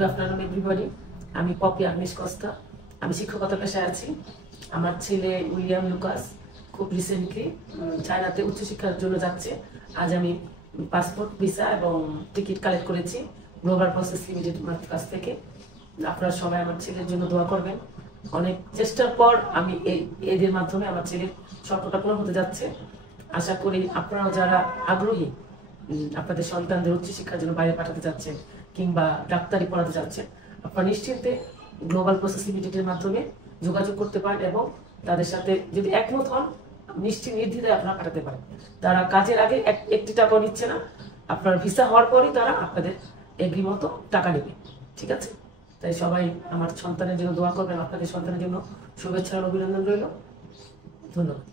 Good afternoon everybody. আমি poppy আগ্নেশ Costa. আমি শিক্ষকতা পেশায় আছি। আমার ছেলে উইলিয়াম লুকাস খুব রিসেন্টলি চায়নাতে উচ্চশিক্ষার জন্য যাচ্ছে। আজ আমি পাসপোর্ট ভিসা এবং টিকিট কালেক্ট করেছি গ্লোবাল প্রসেস লিমিটেড কাছ থেকে। আপনারা সবাই আমার ছেলের জন্য দোয়া করবেন। অনেক চেষ্টার পর আমি এদের মাধ্যমে আমার ছেলের স্বপ্নটা পূরণ হতে যাচ্ছে। আশা করি আপনারাও যারা আগ্রহী আপনাদের সন্তানদের উচ্চশিক্ষার জন্য বাইরে পাঠাতে যাচ্ছেন কিংবা ডাক্তারি পড়াতে যাচ্ছেন, আপনারা নিশ্চিন্তে গ্লোবাল প্রসেস লিমিটেডের মাধ্যমে যোগাযোগ করতে পারেন এবং তাদের সাথে যদি একমত হন নিশ্চিত নির্দ্বিধায় আপনারা পাঠাতে পারেন। তারা কাজের আগে একটি টাকাও নিচ্ছে না, আপনার ভিসা হওয়ার পরই তারা আপনাদের এগ্রি মতো টাকা নেবে। ঠিক আছে, তাই সবাই আমার সন্তানের জন্য দোয়া করবেন। আপনাদের সন্তানের জন্য শুভেচ্ছা ও অভিনন্দন রইল। ধন্যবাদ।